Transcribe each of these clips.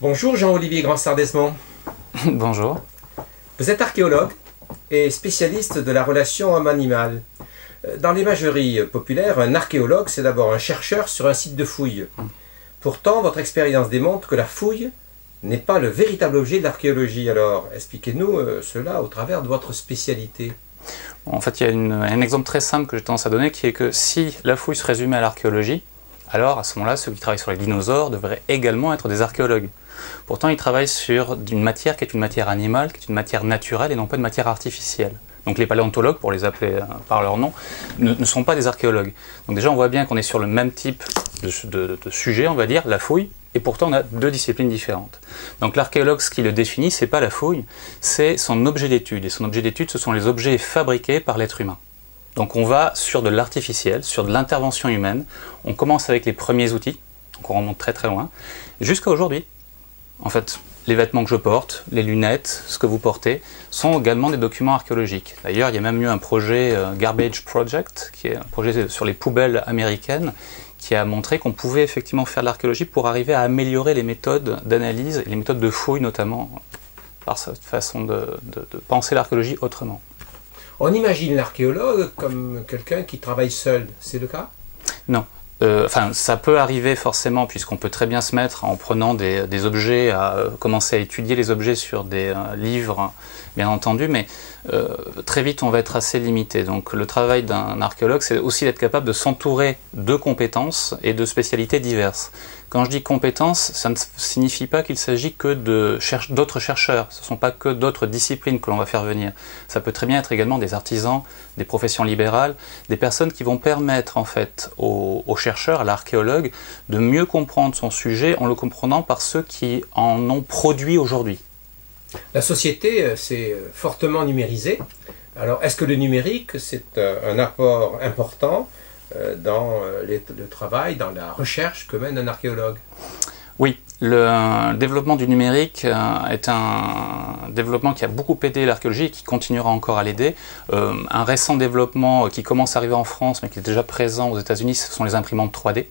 Bonjour Jean-Olivier Grand-Sardesmond. Bonjour. Vous êtes archéologue et spécialiste de la relation homme-animal. Dans l'imagerie populaire, un archéologue, c'est d'abord un chercheur sur un site de fouille. Pourtant, votre expérience démontre que la fouille n'est pas le véritable objet de l'archéologie. Alors, expliquez-nous cela au travers de votre spécialité. En fait, il y a un exemple très simple que j'ai tendance à donner, qui est que si la fouille se résumait à l'archéologie, alors à ce moment-là, ceux qui travaillent sur les dinosaures devraient également être des archéologues. Pourtant, ils travaillent sur une matière qui est une matière animale, qui est une matière naturelle et non pas une matière artificielle. Donc les paléontologues, pour les appeler par leur nom, ne sont pas des archéologues. Donc déjà, on voit bien qu'on est sur le même type de sujet, on va dire, la fouille, et pourtant on a deux disciplines différentes. Donc l'archéologue, ce qui le définit, c'est pas la fouille, c'est son objet d'étude. Et son objet d'étude, ce sont les objets fabriqués par l'être humain. Donc on va sur de l'artificiel, sur de l'intervention humaine. On commence avec les premiers outils, donc on remonte très très loin, jusqu'à aujourd'hui. En fait, les vêtements que je porte, les lunettes, ce que vous portez, sont également des documents archéologiques. D'ailleurs, il y a même eu un projet Garbage Project, qui est un projet sur les poubelles américaines, qui a montré qu'on pouvait effectivement faire de l'archéologie pour arriver à améliorer les méthodes d'analyse et les méthodes de fouille, notamment, par cette façon de penser l'archéologie autrement. On imagine l'archéologue comme quelqu'un qui travaille seul, c'est le cas? Non. Enfin, ça peut arriver forcément, puisqu'on peut très bien se mettre en prenant des objets, à commencer à étudier les objets sur des livres, bien entendu, mais très vite on va être assez limité. Donc le travail d'un archéologue, c'est aussi d'être capable de s'entourer de compétences et de spécialités diverses. Quand je dis compétences, ça ne signifie pas qu'il s'agit que d'autres chercheurs, ce ne sont pas que d'autres disciplines que l'on va faire venir. Ça peut très bien être également des artisans, des professions libérales, des personnes qui vont permettre en fait aux chercheurs, à l'archéologue, de mieux comprendre son sujet en le comprenant par ceux qui en ont produit aujourd'hui. La société s'est fortement numérisée. Alors, est-ce que le numérique, c'est un apport important dans le travail, dans la recherche que mène un archéologue? Oui, le développement du numérique est un développement qui a beaucoup aidé l'archéologie et qui continuera encore à l'aider. Un récent développement qui commence à arriver en France, mais qui est déjà présent aux États-Unis, ce sont les imprimantes 3D.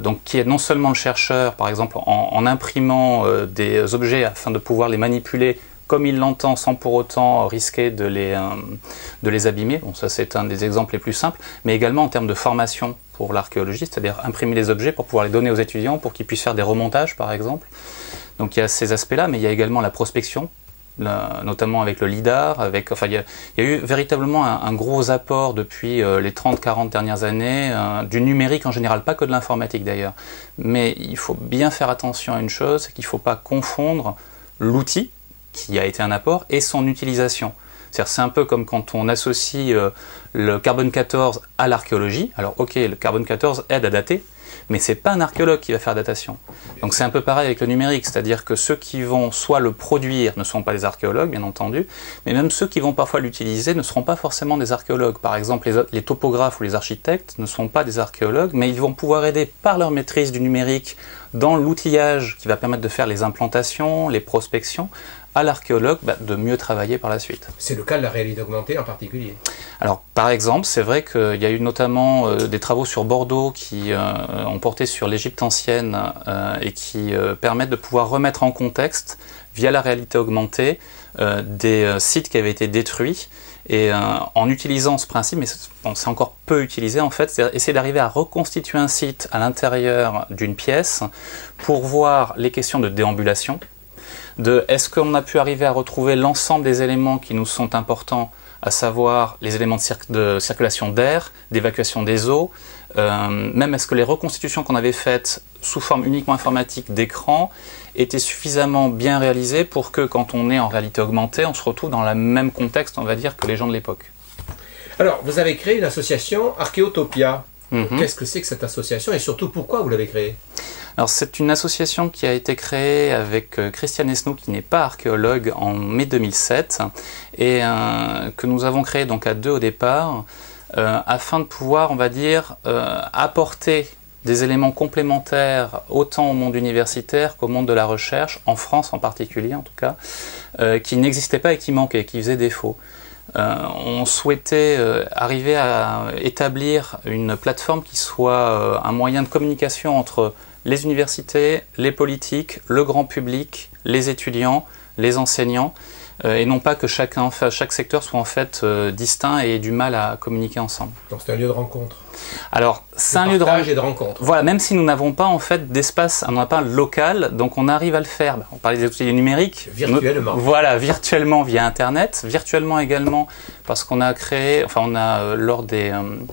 Donc qui aide non seulement le chercheur, par exemple, en imprimant des objets afin de pouvoir les manipuler comme il l'entend, sans pour autant risquer de les abîmer. Bon, ça c'est un des exemples les plus simples, mais également en termes de formation pour l'archéologie, c'est-à-dire imprimer les objets pour pouvoir les donner aux étudiants, pour qu'ils puissent faire des remontages, par exemple. Donc il y a ces aspects-là, mais il y a également la prospection, notamment avec le LIDAR. Enfin, il y a eu véritablement un gros apport depuis les 30-40 dernières années, du numérique en général, pas que de l'informatique d'ailleurs. Mais il faut bien faire attention à une chose, c'est qu'il ne faut pas confondre l'outil, qui a été un apport, et son utilisation. C'est un peu comme quand on associe le carbone 14 à l'archéologie. Alors ok, le carbone 14 aide à dater, mais ce n'est pas un archéologue qui va faire la datation. Donc c'est un peu pareil avec le numérique, c'est-à-dire que ceux qui vont soit le produire ne sont pas des archéologues, bien entendu, mais même ceux qui vont parfois l'utiliser ne seront pas forcément des archéologues. Par exemple, les topographes ou les architectes ne sont pas des archéologues, mais ils vont pouvoir aider par leur maîtrise du numérique dans l'outillage qui va permettre de faire les implantations, les prospections, à l'archéologue de mieux travailler par la suite. C'est le cas de la réalité augmentée en particulier. Alors par exemple, c'est vrai qu'il y a eu notamment des travaux sur Bordeaux qui ont porté sur l'Égypte ancienne et qui permettent de pouvoir remettre en contexte, via la réalité augmentée, des sites qui avaient été détruits. Et en utilisant ce principe, mais c'est encore peu utilisé en fait, c'est essayer d'arriver à reconstituer un site à l'intérieur d'une pièce pour voir les questions de déambulation, de est-ce qu'on a pu arriver à retrouver l'ensemble des éléments qui nous sont importants, à savoir les éléments de circulation d'air, d'évacuation des eaux, même est-ce que les reconstitutions qu'on avait faites sous forme uniquement informatique d'écran étaient suffisamment bien réalisées pour que quand on est en réalité augmentée, on se retrouve dans le même contexte, on va dire, que les gens de l'époque. Alors, vous avez créé une association Archéotopia. Qu'est-ce que c'est que cette association et surtout pourquoi vous l'avez créée? Alors c'est une association qui a été créée avec Christian Esnou, qui n'est pas archéologue, en mai 2007, et que nous avons créé donc à deux au départ, afin de pouvoir, on va dire, apporter des éléments complémentaires autant au monde universitaire qu'au monde de la recherche, en France en particulier en tout cas, qui n'existaient pas et qui manquaient, qui faisaient défaut. On souhaitait arriver à établir une plateforme qui soit un moyen de communication entre les universités, les politiques, le grand public, les étudiants, les enseignants, et non pas que chaque secteur soit en fait distinct et ait du mal à communiquer ensemble. Donc c'est un lieu de rencontre. Alors, c'est un lieu de rencontre. Voilà, même si nous n'avons pas en fait d'espace, on n'a pas un local, donc on arrive à le faire. On parlait des outils numériques. Virtuellement. Voilà, virtuellement via Internet, virtuellement également parce qu'on a créé, enfin on a lors d'un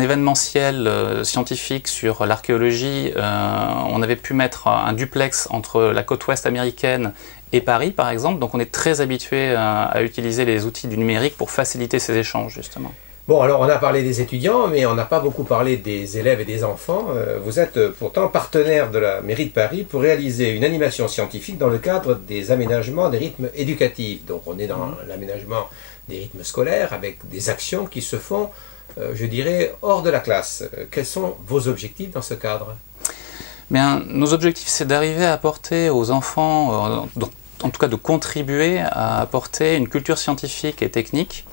événementiel scientifique sur l'archéologie, on avait pu mettre un duplex entre la côte ouest américaine et Paris, par exemple. Donc on est très habitué à utiliser les outils du numérique pour faciliter ces échanges, justement. Bon, alors on a parlé des étudiants, mais on n'a pas beaucoup parlé des élèves et des enfants. Vous êtes pourtant partenaire de la mairie de Paris pour réaliser une animation scientifique dans le cadre des aménagements des rythmes éducatifs. Donc on est dans l'aménagement des rythmes scolaires avec des actions qui se font, je dirais, hors de la classe. Quels sont vos objectifs dans ce cadre? Bien, nos objectifs, c'est d'arriver à apporter aux enfants, en tout cas de contribuer à apporter une culture scientifique et technique.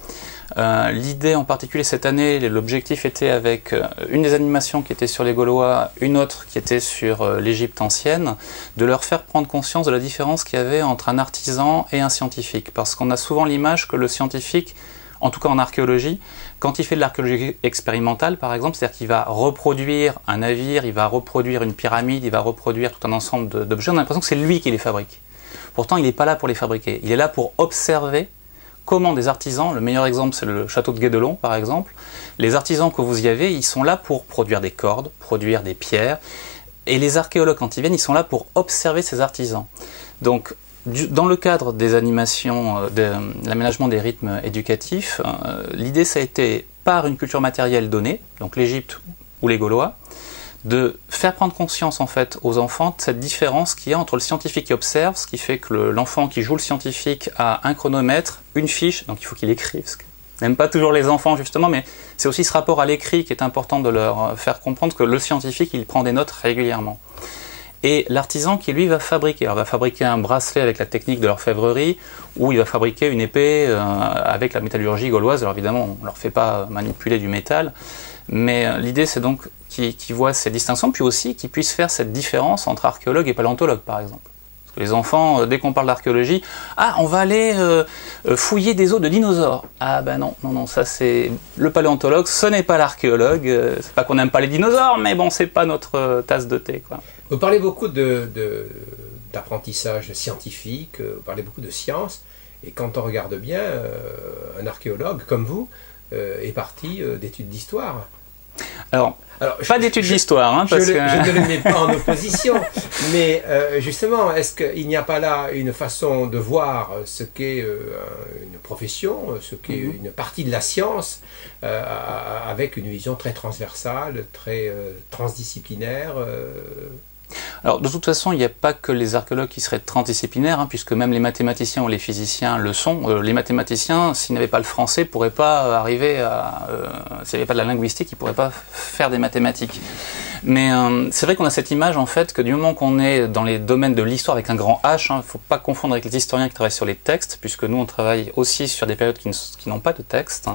L'idée en particulier cette année, l'objectif était avec une des animations qui était sur les Gaulois, une autre qui était sur l'Égypte ancienne, de leur faire prendre conscience de la différence qu'il y avait entre un artisan et un scientifique. Parce qu'on a souvent l'image que le scientifique, en tout cas en archéologie, quand il fait de l'archéologie expérimentale par exemple, c'est-à-dire qu'il va reproduire un navire, il va reproduire une pyramide, il va reproduire tout un ensemble d'objets, on a l'impression que c'est lui qui les fabrique. Pourtant il n'est pas là pour les fabriquer, il est là pour observer comment des artisans, le meilleur exemple c'est le château de Guédelon par exemple, les artisans que vous y avez, ils sont là pour produire des cordes, produire des pierres, et les archéologues quand ils viennent, ils sont là pour observer ces artisans. Donc dans le cadre des animations, de l'aménagement des rythmes éducatifs, l'idée ça a été par une culture matérielle donnée, donc l'Égypte ou les Gaulois, de faire prendre conscience en fait aux enfants de cette différence qu'il y a entre le scientifique qui observe, ce qui fait que l'enfant qui joue le scientifique a un chronomètre, une fiche, donc il faut qu'il écrive, ce que n'aiment pas toujours les enfants justement, mais c'est aussi ce rapport à l'écrit qui est important de leur faire comprendre que le scientifique il prend des notes régulièrement. Et l'artisan qui lui va fabriquer, alors, va fabriquer un bracelet avec la technique de l'orfèvrerie, ou il va fabriquer une épée avec la métallurgie gauloise. Alors évidemment on ne leur fait pas manipuler du métal, mais l'idée c'est donc qu'ils voient ces distinctions, puis aussi qu'ils puissent faire cette différence entre archéologue et paléontologue par exemple. Parce que les enfants, dès qu'on parle d'archéologie, ah on va aller fouiller des os de dinosaures. Ah ben non, non, non, ça c'est le paléontologue, ce n'est pas l'archéologue, c'est pas qu'on n'aime pas les dinosaures, mais bon c'est pas notre tasse de thé quoi. Vous parlez beaucoup d'apprentissage scientifique, vous parlez beaucoup de science, et quand on regarde bien, un archéologue comme vous est parti d'études d'histoire. Alors pas d'études d'histoire, hein, parce je ne le mets pas en opposition, mais justement, est-ce qu'il n'y a pas là une façon de voir ce qu'est une profession, ce qu'est une partie de la science, avec une vision très transversale, très transdisciplinaire Alors de toute façon, il n'y a pas que les archéologues qui seraient transdisciplinaires, hein, puisque même les mathématiciens ou les physiciens le sont. Les mathématiciens, s'ils n'avaient pas le français, ne pourraient pas arriver à... s'il n'y avait pas de la linguistique, ils ne pourraient pas faire des mathématiques. Mais c'est vrai qu'on a cette image en fait que du moment qu'on est dans les domaines de l'histoire avec un grand H, il ne faut pas confondre avec les historiens qui travaillent sur les textes, puisque nous on travaille aussi sur des périodes qui n'ont pas de texte.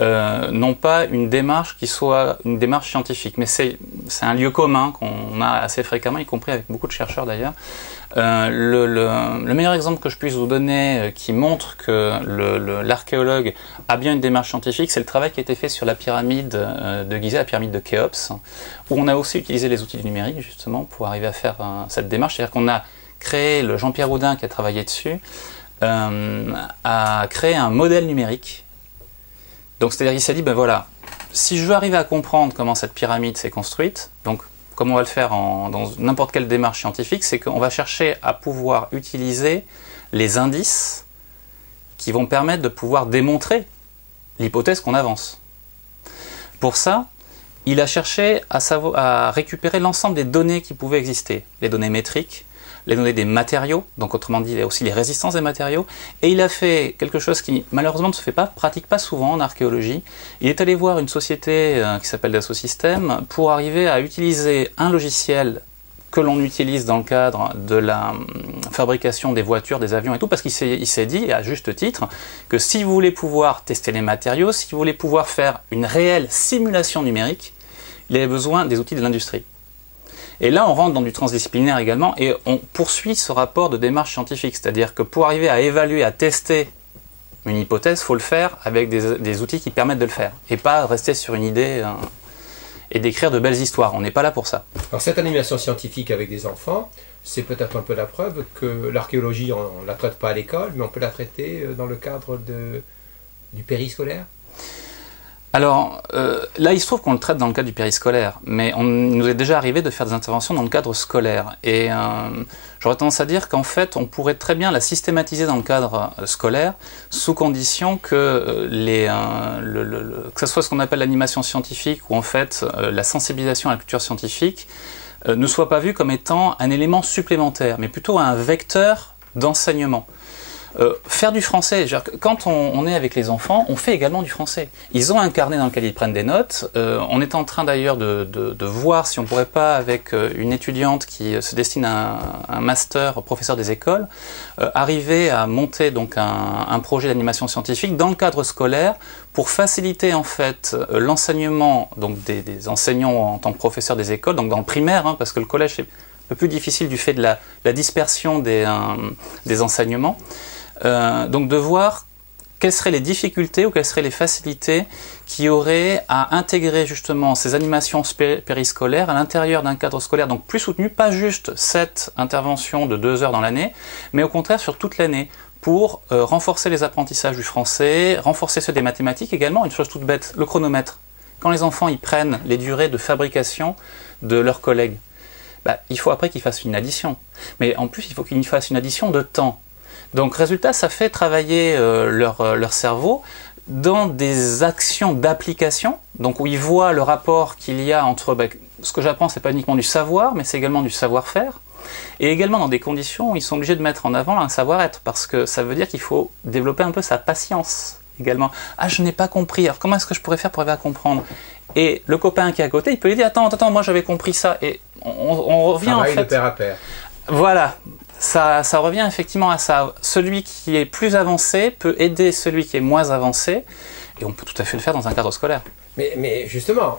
Non pas une démarche qui soit une démarche scientifique, mais c'est un lieu commun qu'on a assez fréquemment, y compris avec beaucoup de chercheurs d'ailleurs. Le meilleur exemple que je puisse vous donner qui montre que l'archéologue a bien une démarche scientifique, c'est le travail qui a été fait sur la pyramide de Gizeh, la pyramide de Khéops, où on a aussi utilisé les outils du numérique justement pour arriver à faire cette démarche. C'est-à-dire qu'on a créé, le Jean-Pierre Houdin qui a travaillé dessus, a créé un modèle numérique. Donc c'est-à-dire qu'il s'est dit, ben voilà, si je veux arriver à comprendre comment cette pyramide s'est construite, donc comme on va le faire dans n'importe quelle démarche scientifique, c'est qu'on va chercher à pouvoir utiliser les indices qui vont permettre de pouvoir démontrer l'hypothèse qu'on avance. Pour ça, il a cherché à récupérer l'ensemble des données qui pouvaient exister, les données métriques, les données des matériaux, donc autrement dit aussi les résistances des matériaux, et il a fait quelque chose qui malheureusement ne se pratique pas souvent en archéologie. Il est allé voir une société qui s'appelle Dassault Systèmes pour arriver à utiliser un logiciel que l'on utilise dans le cadre de la fabrication des voitures, des avions et tout, parce qu'il s'est dit, à juste titre, que si vous voulez pouvoir tester les matériaux, si vous voulez pouvoir faire une réelle simulation numérique, il avait besoin des outils de l'industrie. Et là, on rentre dans du transdisciplinaire également, et on poursuit ce rapport de démarche scientifique. C'est-à-dire que pour arriver à évaluer, à tester une hypothèse, il faut le faire avec des outils qui permettent de le faire, et pas rester sur une idée et d'écrire de belles histoires. On n'est pas là pour ça. Alors cette animation scientifique avec des enfants, c'est peut-être un peu la preuve que l'archéologie, on ne la traite pas à l'école, mais on peut la traiter dans le cadre du périscolaire. Alors là, il se trouve qu'on le traite dans le cadre du périscolaire, mais il nous est déjà arrivé de faire des interventions dans le cadre scolaire. Et j'aurais tendance à dire qu'en fait, on pourrait très bien la systématiser dans le cadre scolaire, sous condition que, que ce soit ce qu'on appelle l'animation scientifique, ou en fait la sensibilisation à la culture scientifique, ne soit pas vue comme étant un élément supplémentaire, mais plutôt un vecteur d'enseignement. Faire du français, quand on est avec les enfants, on fait également du français. Ils ont un carnet dans lequel ils prennent des notes. On est en train d'ailleurs de voir si on ne pourrait pas, avec une étudiante qui se destine à un master professeur des écoles, arriver à monter donc un projet d'animation scientifique dans le cadre scolaire pour faciliter en fait l'enseignement donc des enseignants en tant que professeurs des écoles, donc dans le primaire, parce que le collège c'est un peu plus difficile du fait de la dispersion des enseignements. Donc de voir quelles seraient les difficultés ou quelles seraient les facilités qui auraient à intégrer justement ces animations périscolaires à l'intérieur d'un cadre scolaire donc plus soutenu, pas juste cette intervention de 2 heures dans l'année, mais au contraire sur toute l'année, pour renforcer les apprentissages du français, renforcer ceux des mathématiques également. Une chose toute bête, le chronomètre. Quand les enfants ils prennent les durées de fabrication de leurs collègues, il faut après qu'ils fassent une addition. Mais en plus, il faut qu'ils fassent une addition de temps. Donc résultat, ça fait travailler leur cerveau dans des actions d'application, donc où ils voient le rapport qu'il y a entre ce que j'apprends, c'est pas uniquement du savoir, mais c'est également du savoir-faire, et également dans des conditions où ils sont obligés de mettre en avant un savoir-être, parce que ça veut dire qu'il faut développer un peu sa patience également. Ah, je n'ai pas compris, alors comment est-ce que je pourrais faire pour arriver à comprendre? Et le copain qui est à côté, il peut lui dire attends, moi j'avais compris ça, et on revient en fait... de pair à pair. Voilà. Ça revient effectivement à ça. Celui qui est plus avancé peut aider celui qui est moins avancé, et on peut tout à fait le faire dans un cadre scolaire. Mais justement,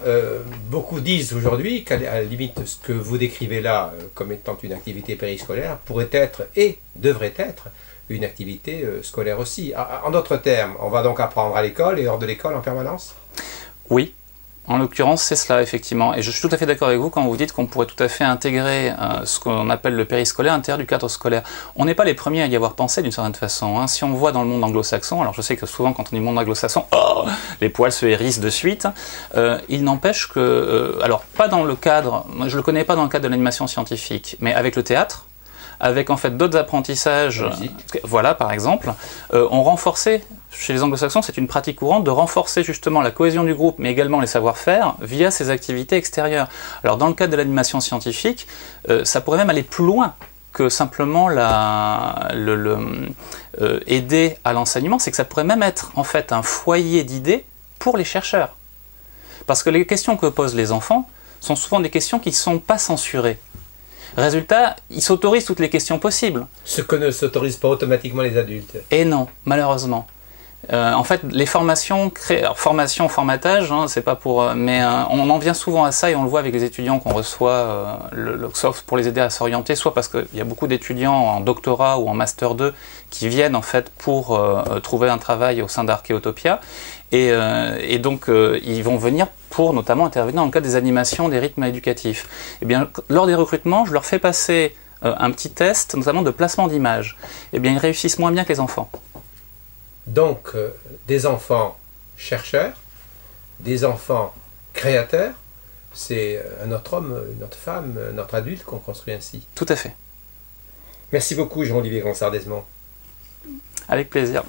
beaucoup disent aujourd'hui qu'à la limite, ce que vous décrivez là comme étant une activité périscolaire pourrait être et devrait être une activité scolaire aussi. En d'autres termes, on va donc apprendre à l'école et hors de l'école en permanence? Oui. En l'occurrence, c'est cela, effectivement. Et je suis tout à fait d'accord avec vous quand vous dites qu'on pourrait tout à fait intégrer ce qu'on appelle le périscolaire à l'intérieur du cadre scolaire. On n'est pas les premiers à y avoir pensé d'une certaine façon. Si on voit dans le monde anglo-saxon, alors je sais que souvent quand on dit monde anglo-saxon, les poils se hérissent de suite, il n'empêche que, alors pas dans le cadre, moi je ne le connais pas dans le cadre de l'animation scientifique, mais avec le théâtre, avec en fait d'autres apprentissages, voilà par exemple, on renforçait, chez les anglo-saxons c'est une pratique courante de renforcer justement la cohésion du groupe mais également les savoir-faire via ces activités extérieures. Alors dans le cadre de l'animation scientifique, ça pourrait même aller plus loin que simplement aider à l'enseignement, c'est que ça pourrait même être en fait un foyer d'idées pour les chercheurs. Parce que les questions que posent les enfants sont souvent des questions qui ne sont pas censurées. Résultat, ils s'autorisent toutes les questions possibles. Ce que ne s'autorisent pas automatiquement les adultes. Et non, malheureusement. En fait, les formations, formatage, c'est pas pour... mais on en vient souvent à ça et on le voit avec les étudiants qu'on reçoit, soit pour les aider à s'orienter, soit parce qu'il y a beaucoup d'étudiants en doctorat ou en master 2 qui viennent en fait pour trouver un travail au sein d'Archéotopia. Et donc, ils vont venir pour notamment intervenir dans le cadre des animations, des rythmes éducatifs. Et bien, lors des recrutements, je leur fais passer un petit test, notamment de placement d'images. Et bien, ils réussissent moins bien que les enfants. Donc, des enfants chercheurs, des enfants créateurs, c'est un autre homme, une autre femme, un autre adulte qu'on construit ainsi. Tout à fait. Merci beaucoup, Jean-Olivier Ronsard-Desmond. Avec plaisir.